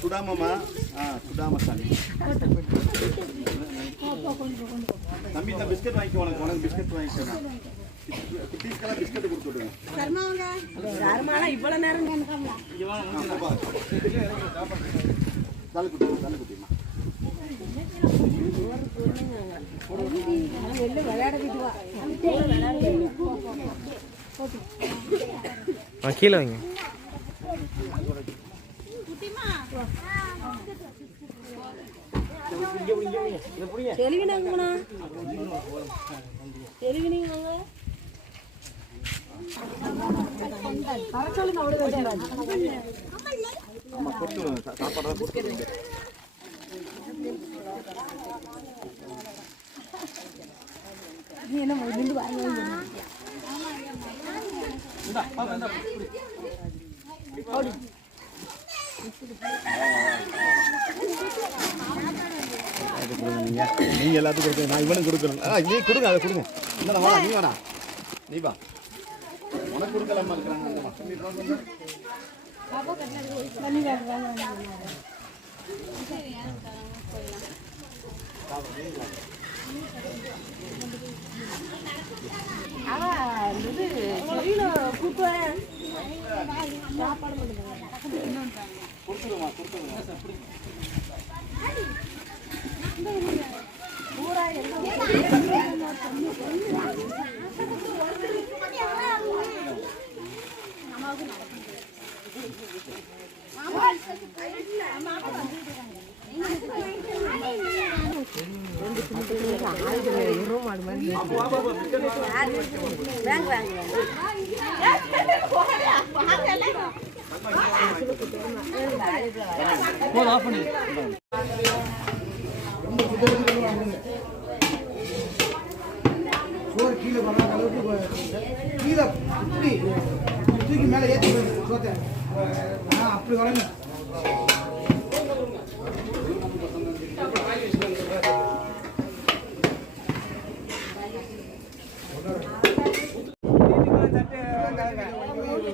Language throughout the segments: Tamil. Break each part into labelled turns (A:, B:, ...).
A: சுடாமம்மா. ஆ சுடாம சாமி தம்பி இந்த பிஸ்கட் வாங்கிக்கோ உனக்கு. உனக்கு பிஸ்கட் வாங்கிக்கோ குட்டீஸ்க்கெல்லாம் பிஸ்கட்
B: யாருமாலாம் இவ்வளவு நேரம்
C: கீழே வைங்க.
B: தெளிவினாங்கண்ணா தெளிவினீங்க
A: நீ நீங்க எல்லாத்துக்கும் கொடுக்கணும். நான் இவனுக்கு கொடுக்கணும். ஆ நீ கொடுங்க அதை கொடுங்க. இல்லை நீ வேணா நீ வா. கொடுக்கலாமா இருக்கிறாங்க
B: இது செடியில கூட்டுவேன் வாங்க வாங்க
D: சோறு கீழே வராத அளவுக்கு கீழே. இப்படி அப்படி வரணும்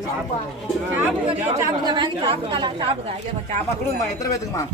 B: சாப்பிடுங்க. சாப்பிடுங்க. சாப்பிடுங்க. ஐயா கொஞ்சம்
A: அம்மா கொடுங்கம்மா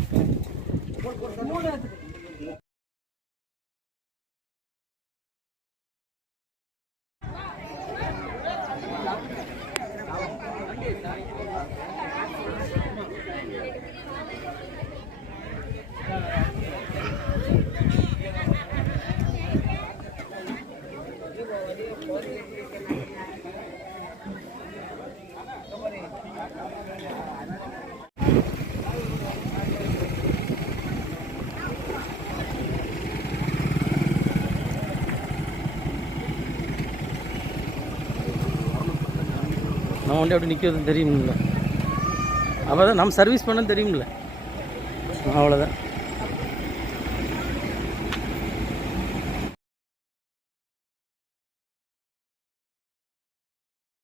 C: நம்ம வண்டி அப்படி நிற்கிறது தெரியும்ல. அப்போ தான் நம்ம சர்வீஸ் பண்ண தெரியும்ல. அவ்வளோதான்